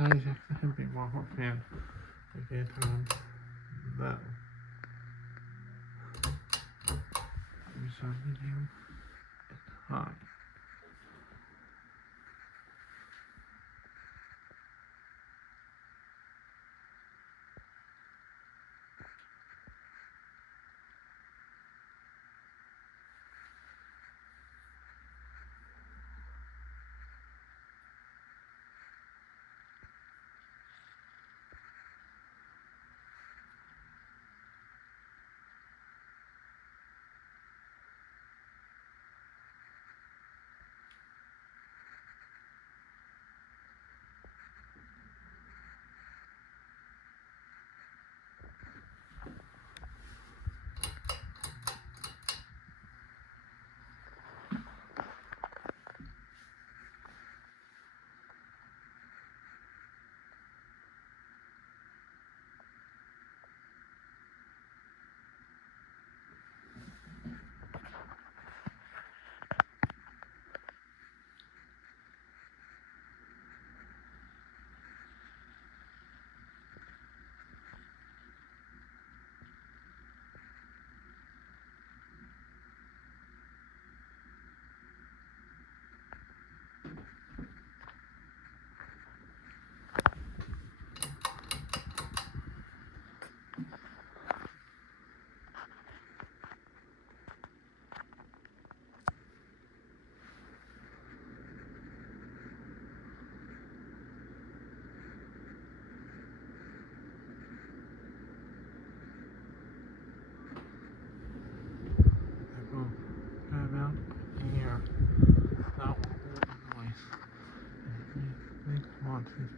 Hij zegt een maar wat meer. Ik weet gewoon wel. We zijn video. Hi. About here. That one noise. Big monsters.